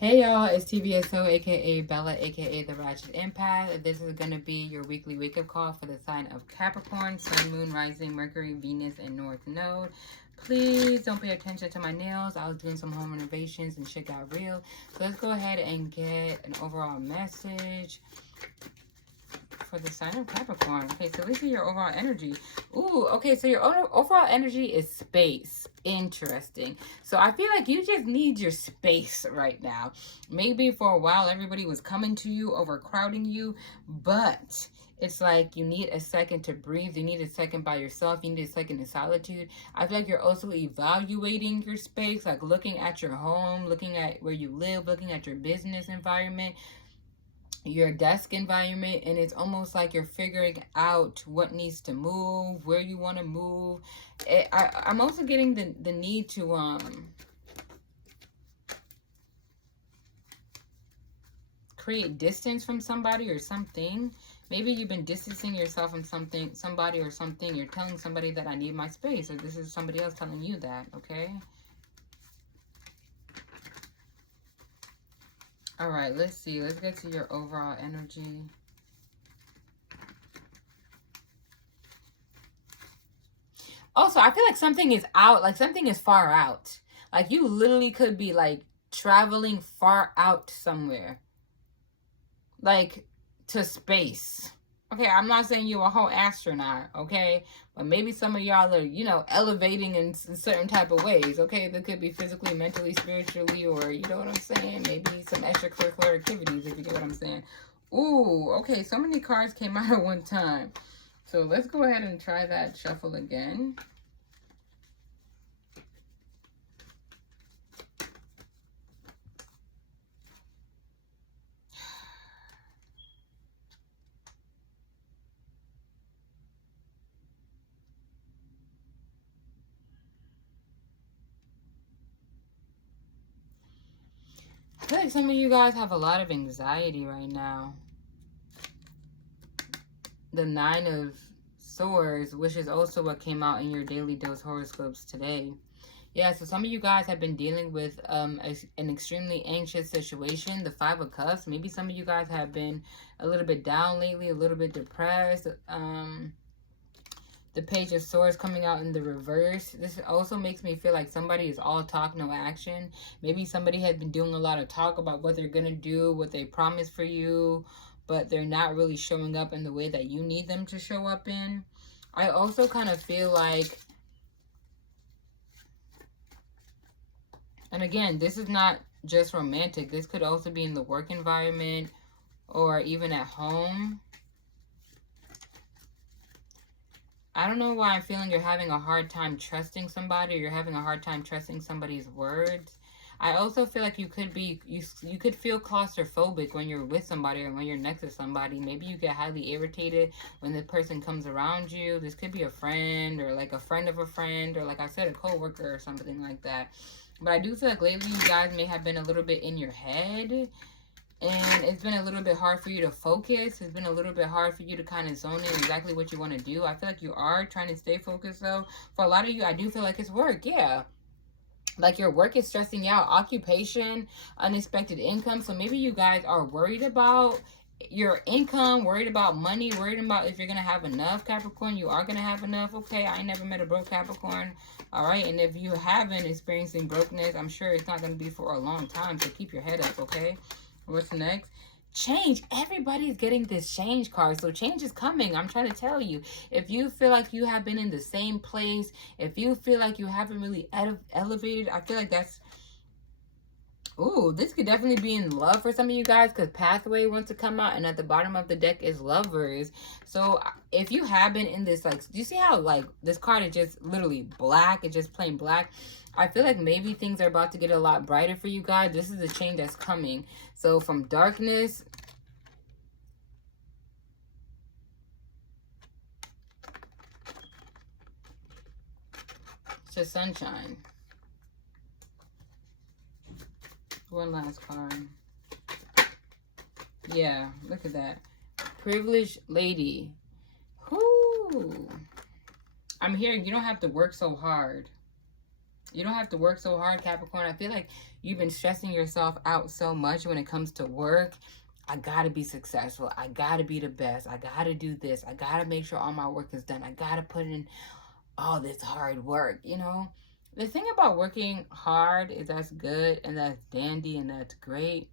Hey y'all, it's TBSO, aka Bella, aka the Ratchet Empath. This is going to be your weekly wake up call for the sign of Capricorn, Sun, Moon, Rising, Mercury, Venus, and North Node. Please don't pay attention to my nails. I was doing some home renovations and shit got real. So let's go ahead and get an overall message for the sign of Capricorn. Okay, so let's see your overall energy. Ooh, okay, so your overall energy is space. Interesting. So I feel like you just need your space right now. Maybe for a while everybody was coming to you, overcrowding you, but it's like you need a second to breathe. You need a second by yourself. You need a second in solitude. I feel like you're also evaluating your space, like looking at your home, looking at where you live, looking at your business environment, your desk environment, and it's almost like you're figuring out what needs to move, where you want to move. I'm also getting the need to create distance from somebody or something. Maybe you've been distancing yourself from somebody or something. You're telling somebody that I need my space, or this is somebody else telling you that, okay? All right, let's see. Let's get to your overall energy. Also, I feel like something is out, like something is far out. Like you literally could be like traveling far out somewhere, like to space. Okay, I'm not saying you're a whole astronaut, okay? But maybe some of y'all are, you know, elevating in certain type of ways, okay? That could be physically, mentally, spiritually, or, you know what I'm saying? Maybe some extracurricular activities, if you get what I'm saying. Ooh, okay, so many cards came out at one time. So let's go ahead and try that shuffle again. I feel like some of you guys have a lot of anxiety right now. The Nine of Swords, which is also what came out in your Daily Dose horoscopes today. Yeah, so some of you guys have been dealing with an extremely anxious situation. The Five of Cups. Maybe some of you guys have been a little bit down lately, a little bit depressed. The Page of Swords coming out in the reverse. This also makes me feel like somebody is all talk, no action. Maybe somebody has been doing a lot of talk about what they're going to do, what they promise for you, but they're not really showing up in the way that you need them to show up in. I also kind of feel like, and again, this is not just romantic. This could also be in the work environment or even at home. I don't know why I'm feeling you're having a hard time trusting somebody, or you're having a hard time trusting somebody's words. I also feel like you could be, you could feel claustrophobic when you're with somebody or when you're next to somebody. Maybe you get highly irritated when the person comes around you. This could be a friend, or like a friend of a friend, or like I said, a coworker or something like that. But I do feel like lately you guys may have been a little bit in your head. And it's been a little bit hard for you to focus. It's been a little bit hard for you to kind of zone in exactly what you want to do. I feel like you are trying to stay focused, though. For a lot of you, I do feel like it's work. Yeah. Like your work is stressing you out. Occupation, unexpected income. So maybe you guys are worried about your income, worried about money, worried about if you're going to have enough, Capricorn. You are going to have enough. Okay, I ain't never met a broke Capricorn. All right, and if you haven't experiencing brokenness, I'm sure it's not going to be for a long time. So keep your head up, okay? What's next? Change. Everybody's getting this change card. So change is coming. I'm trying to tell you. If you feel like you have been in the same place, if you feel like you haven't really elevated, I feel like that's... Ooh, this could definitely be in love for some of you guys, because Pathway wants to come out, and at the bottom of the deck is Lovers. So if you have been in this, like, do you see how, like, this card is just literally black? It's just plain black. I feel like maybe things are about to get a lot brighter for you guys. This is the change that's coming. So from darkness to sunshine. One last card. Yeah, look at that. Privileged lady. Whoo. I'm hearing you don't have to work so hard. You don't have to work so hard, Capricorn. I feel like you've been stressing yourself out so much when it comes to work. I gotta be successful. I gotta be the best. I gotta do this. I gotta make sure all my work is done. I gotta put in all this hard work, you know? The thing about working hard is that's good and that's dandy and that's great.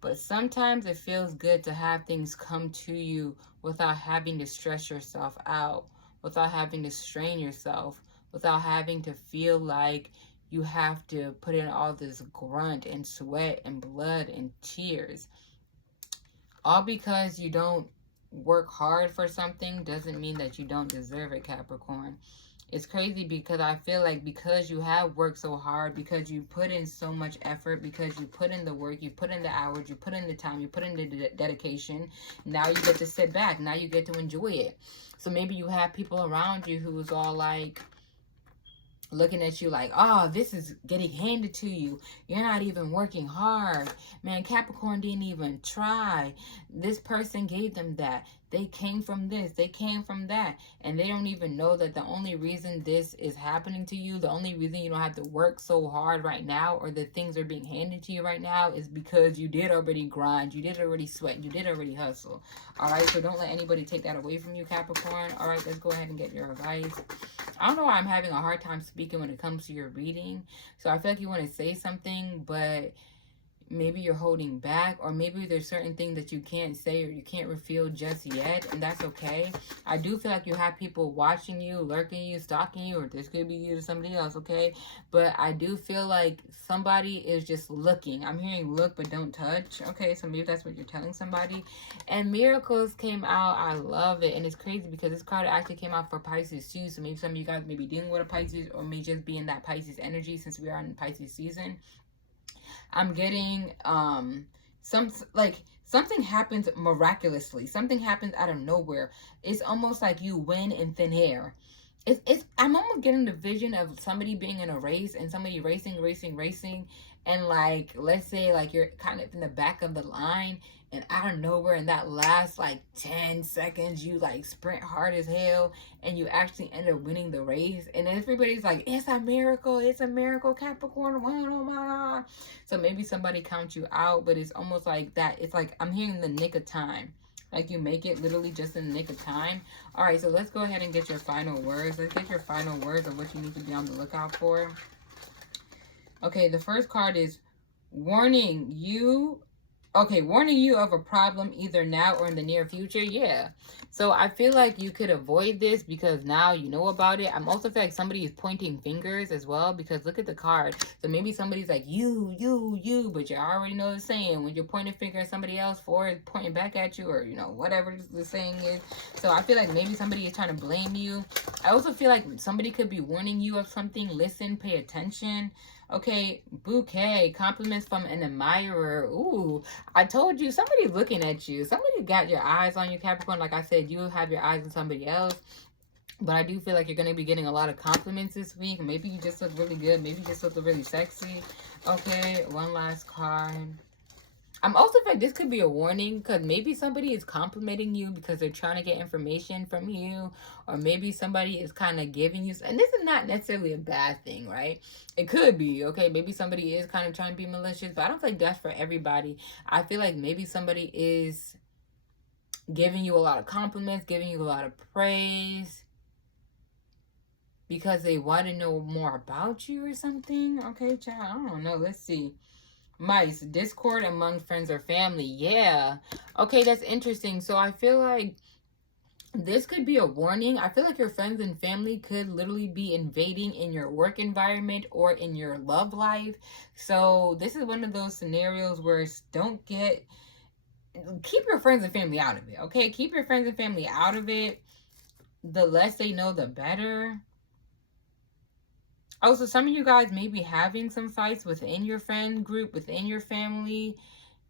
But sometimes it feels good to have things come to you without having to stress yourself out, without having to strain yourself, without having to feel like you have to put in all this grunt and sweat and blood and tears. All because you don't work hard for something doesn't mean that you don't deserve it, Capricorn. It's crazy because I feel like because you have worked so hard, because you put in so much effort, because you put in the work, you put in the hours, you put in the time, you put in the dedication, now you get to sit back. Now you get to enjoy it. So maybe you have people around you who's all like, looking at you like, oh, this is getting handed to you. You're not even working hard. Man, Capricorn didn't even try. This person gave them that. They came from this. They came from that. And they don't even know that the only reason this is happening to you, the only reason you don't have to work so hard right now, or that things are being handed to you right now, is because you did already grind. You did already sweat. You did already hustle. All right, so don't let anybody take that away from you, Capricorn. All right, let's go ahead and get your advice. I don't know why I'm having a hard time speaking when it comes to your reading. So I feel like you want to say something, but maybe you're holding back, or maybe there's certain things that you can't say or you can't reveal just yet, and that's okay. I do feel like you have people watching you, lurking you, stalking you, or this could be you to somebody else, okay? But I do feel like somebody is just looking. I'm hearing look but don't touch, okay? So maybe that's what you're telling somebody. And miracles came out. I love it. And it's crazy because this card actually came out for Pisces too, so maybe some of you guys may be dealing with a Pisces, or may just be in that Pisces energy since we are in Pisces season. I'm getting something happens miraculously. Something happens out of nowhere. It's almost like you win in thin air. I'm almost getting the vision of somebody being in a race and somebody racing, and like, let's say like you're kind of in the back of the line, and out of nowhere in that last like 10 seconds you like sprint hard as hell and you actually end up winning the race, and everybody's like, it's a miracle, Capricorn won, oh my god. So maybe somebody counts you out, but it's almost like that. It's like I'm hearing the nick of time. Like you make it literally just in the nick of time. All right, so let's go ahead and get your final words. Let's get your final words of what you need to be on the lookout for. Okay, the first card is warning you. Okay, warning you of a problem either now or in the near future. Yeah. So I feel like you could avoid this because now you know about it. I'm also feel like somebody is pointing fingers as well, because look at the card. So maybe somebody's like, you, but you already know the saying. When you're pointing finger at somebody else for it, pointing back at you, or, you know, whatever the saying is. So I feel like maybe somebody is trying to blame you. I also feel like somebody could be warning you of something. Listen, pay attention. Okay, bouquet, compliments from an admirer. Ooh, I told you, somebody's looking at you. Somebody got your eyes on you, Capricorn. Like I said, you have your eyes on somebody else. But I do feel like you're going to be getting a lot of compliments this week. Maybe you just look really good. Maybe you just look really sexy. Okay, one last card. I'm also like this could be a warning, because maybe somebody is complimenting you because they're trying to get information from you, or maybe somebody is kind of giving you, and this is not necessarily a bad thing, right? It could be, okay? Maybe somebody is kind of trying to be malicious, but I don't think that's for everybody. I feel like maybe somebody is giving you a lot of compliments, giving you a lot of praise because they want to know more about you or something. Okay, child, I don't know. Let's see. Mice, discord among friends or family. Yeah. Okay, that's interesting. So I feel like this could be a warning. I feel like your friends and family could literally be invading in your work environment or in your love life. So this is one of those scenarios where keep your friends and family out of it, okay? Keep your friends and family out of it. The less they know, the better. Also, some of you guys may be having some fights within your friend group, within your family,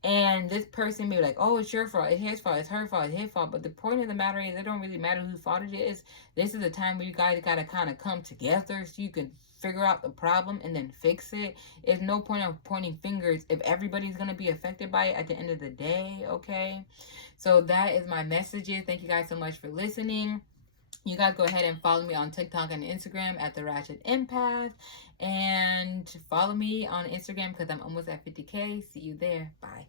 and this person may be like, oh, it's your fault, it's his fault, it's her fault, it's his fault. But the point of the matter is, it don't really matter whose fault it is. This is a time where you guys got to kind of come together so you can figure out the problem and then fix it. There's no point of pointing fingers if everybody's going to be affected by it at the end of the day, okay? So that is my messages. Thank you guys so much for listening. You guys go ahead and follow me on TikTok and Instagram at The Ratchet Empath. And follow me on Instagram because I'm almost at 50K. See you there. Bye.